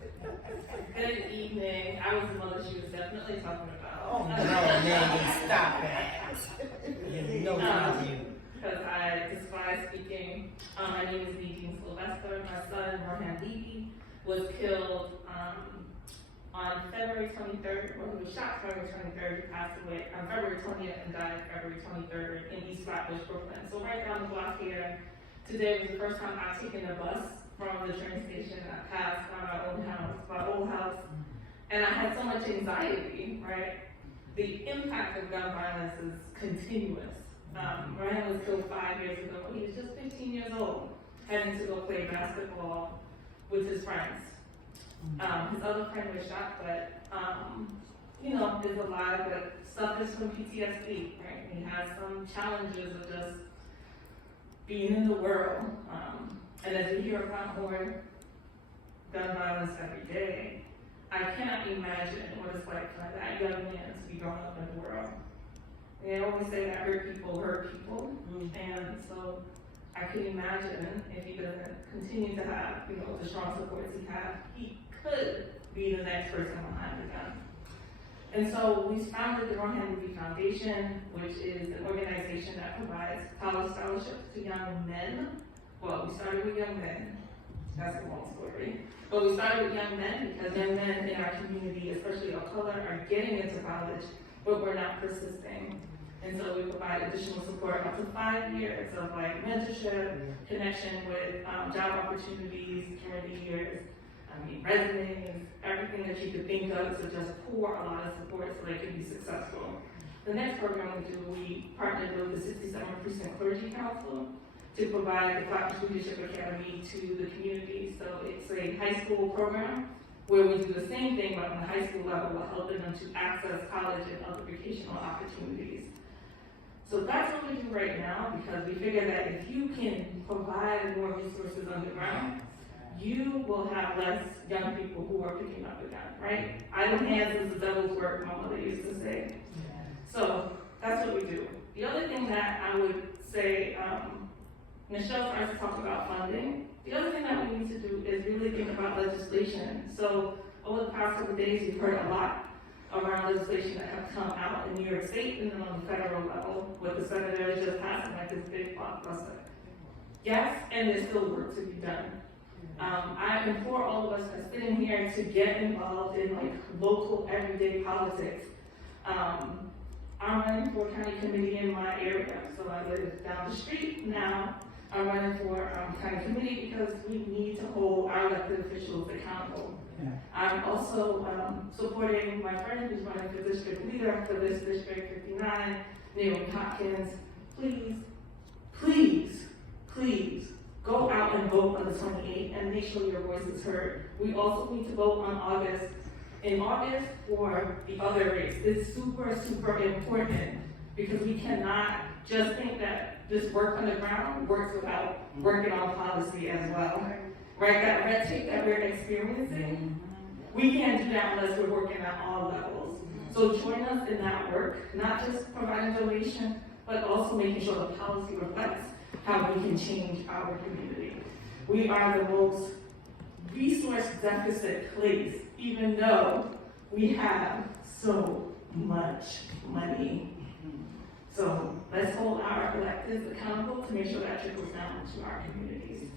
Good evening. I was the mother she was definitely talking about. Oh, no, Maggie, stop it. You know not you. Because I despise speaking. My name is Nadine Sylvester. My son, Rohan Levy, was killed on February 23rd. Well, he was shot February 23rd. He passed away on February 20th and died February 23rd in East Flatbush, Brooklyn. So right down the block here. Today was the first time I've taken a bus from the train station. I passed by my old house, and I had so much anxiety, right? The impact of gun violence is continuous. Ryan was killed 5 years ago. He was just 15 years old, heading to go play basketball with his friends. His other friend was shot, but, is alive, but suffers from PTSD, right? He has some challenges of just being in the world. And as we hear about more gun violence every day, I cannot imagine what it's like for that young man to be growing up in the world. They always say that hurt people hurt people. And so I can imagine if he doesn't continue to have, the strong supports he has, he could be the next person behind the gun. And so we founded the Rohan Levy Foundation, which is an organization that provides college scholarships to young men. Well, we started with young men. That's a long story. But we started with young men because young men in our community, especially of color, are getting into college, but we're not persisting. And so we provide additional support up to 5 years of mentorship, connection with job opportunities, community years, resumes, everything that you could think of to just pour a lot of support so they can be successful. The next program we partnered with the 67th Precinct Clergy Council to provide the Flatbush Leadership Academy to the community. So it's a high school program where we do the same thing, but on the high school level, we're helping them to access college and other vocational opportunities. So that's what we do right now, because we figure that if you can provide more resources on the ground, you will have less young people who are picking up the gun, right? Idle hands is the devil's work, my mother used to say. So that's what we do. The other thing that I would say, Michelle starts to talk about funding. The other thing that we need to do is really think about legislation. So over the past couple of days, we've heard a lot around legislation that have come out in New York State and then on the federal level, with the senators just passing this big blockbuster. Yes, and there's still work to be done. I implore all of us that's sitting here to get involved in local everyday politics. I'm running for county committee in my area, so I live down the street now. I'm running for county committee because we need to hold our elected officials accountable. I'm also supporting my friend who's running for district leader for this District 59, Naomi Hopkins. Please, please, please go out and vote on the 28th and make sure your voice is heard. We also need to vote in August for the other race. It's super, super important because we cannot just think that this work on the ground works without working on policy as well. Right, that red tape that we're experiencing, we can't do that unless we're working at all levels. So join us in that work, not just providing donation, but also making sure the policy reflects how we can change our community. We are the most resource deficit place, even though we have so much money. So let's hold our electeds accountable to make sure that trickles down to our communities.